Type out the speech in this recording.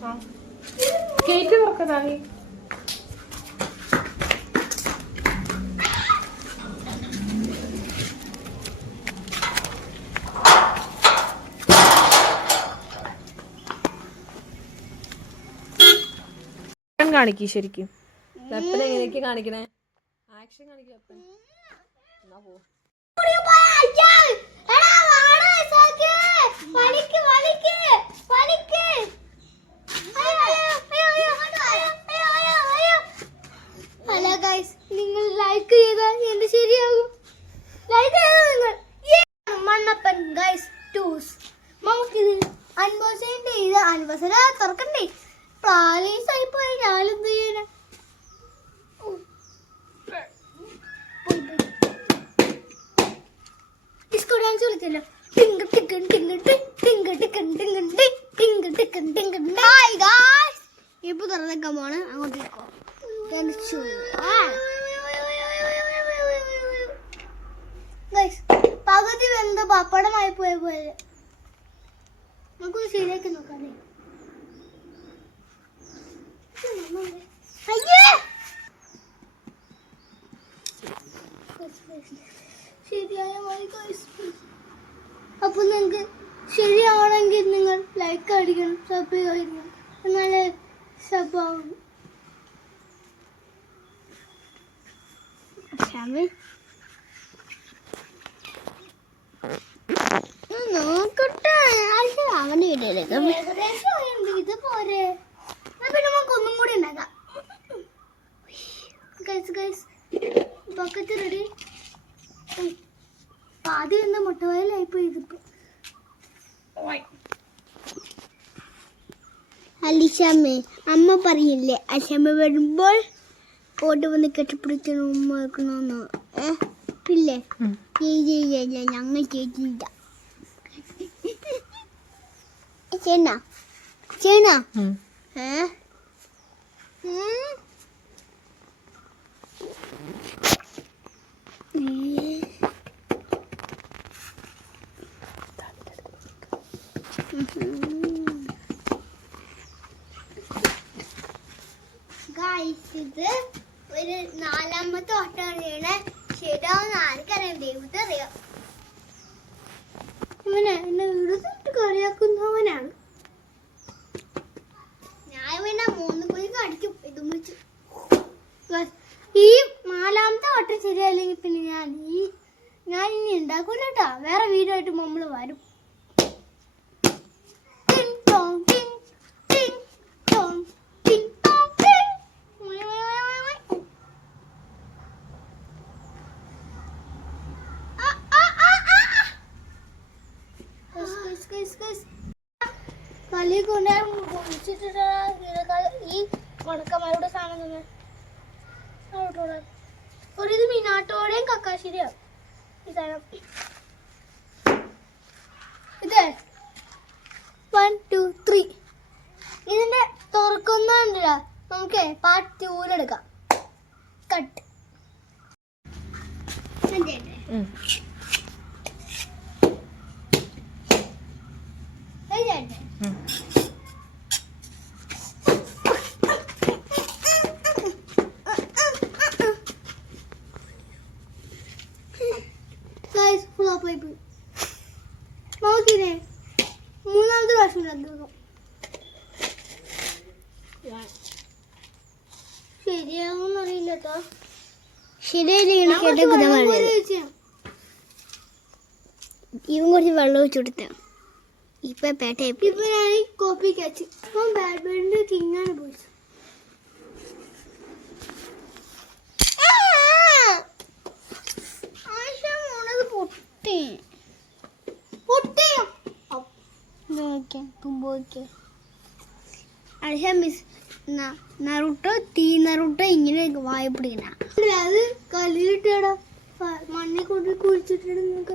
Cake തുറക്കതാണി. കാണിക്കും ശരിക്കും. Weapon എങ്ങനെയൊക്കെ കാണിക്കണേ? ആക്ഷൻ കാണിക്കും വെപ്പൻ. എന്നാ പോ. ഹലോ ഗൈസ്, നിങ്ങൾ ലൈക്ക് ചെയ്താൽ എന്ത് ശരിയാകും? ലൈക്ക് ചെയ്താൽ നിങ്ങൾ മണ്ണപ്പൻ ഗൈസ് ടൂസ്. നമുക്കിത് അൻബോസിന്റെ ചെയ്ത് അൻബോസന തുറക്കണ്ടേ? പ്രാലീസായി പോയി. ഞാനെന്ത് ചെയ്യാനാ? ഡിസ്കോ ഡാൻസ് കളിച്ചല്ലോ. ടിങ്ക് ടിക്കൻ ടിങ്ക് ടിങ്ക് ടിക്കൻ ടിങ്ക് ടിങ്ക് ടിക്കൻ ടിങ്ക്. ഹായ് ഗായ്സ്, ഇപ്പൊ തുറന്നേക്കാൻ പോണ്. അങ്ങോട്ട് നിൽക്കോ. പകുതി വെന്ത പപ്പടമായി പോയ പോലെ. നമുക്ക് ശരിയാക്കി നോക്കാല്ലേ? ശരിയായ അപ്പൊ നിങ്ങൾക്ക് ശരിയാവണമെങ്കിൽ നിങ്ങൾ ലൈക്ക് അടിക്കണം, സബ് ചെയ്യണം. എന്നാലേ സബാവും. നോക്കട്ടെ, അവന്റെ വീഡിയോയിലേക്ക് ഇത് പോരെ. പിന്നെ നമുക്ക് ഒന്നും കൂടി ഉണ്ടാക്കാം. Bucket ready. ആദ്യം എന്താ മുട്ടവയലായിപ്പോയി ഇതിപ്പോ. അലിശമ്മേ, അമ്മ പറയില്ലേ അശമ്മ വരുമ്പോൾ ഓട്ട് വന്ന് കെട്ടിപ്പിടിച്ച് ഉമ്മ വെക്കണമെന്ന്? പിന്നെ ഞങ്ങൾ ചേച്ചില്ല. ചേന ചേന ഇത് ഒരു 4ാമത്തെ ഓട്ടമാണ്. ശരിയാവുന്ന ആർക്കറിയാം? ദൈവത്തെ അറിയാം. ഇവനെ എന്നെ വിടുന്നിട്ട് കളിയാക്കുന്നവനാണ്. ഞാൻ പിന്നെ 3 കുഴിക്ക് അടിക്കും ഇതും വെച്ച്. ഈ 4ാമത്തെ ഓട്ടം ശരിയല്ലെങ്കിൽ പിന്നെ ഞാൻ ഇനി ഉണ്ടാക്കൂല കേട്ടോ. വേറെ വീഡിയോ ആയിട്ട് നമ്മൾ വരും. കളി കൊണ്ട് ഈ ഉണക്കന്മാരുടെ സാധനം തന്നെ ഒരു മീനാട്ടോടെയും കക്കാശിരിയാണ് ഈ സാധനം. ഇത് 1 2 3 ഇതിന്റെ തുറക്കുന്നുണ്ടല്ലോ. നമുക്ക് പാർട്ട് 2 എടുക്കാം. കട്ട്. നോക്കിനെ 3ാമത്തെ പ്രാവശ്യം ശരിയാകുന്നറിയില്ല കേട്ടോ. ശരിയായില്ല. ഇവൻ കുറച്ച് വെള്ളം ഒഴിച്ചു കൊടുത്ത ഇപ്പൊ പേട്ട. ഇപ്പൊ ഞാൻ കോപ്പി കാച്ച്. ഇപ്പം ബാഡ്മിന്റൺ കിങ്ങാണ് പോയി. നറുട്ടോ നറുട്ടോ ഇങ്ങനെ വായ പിടിക്കണ. അത് കല്ലിലിട്ടാടാ മണ്ണിൽ കൊണ്ട് കുഴിച്ചിട്ടിട്ട് നിങ്ങൾക്ക്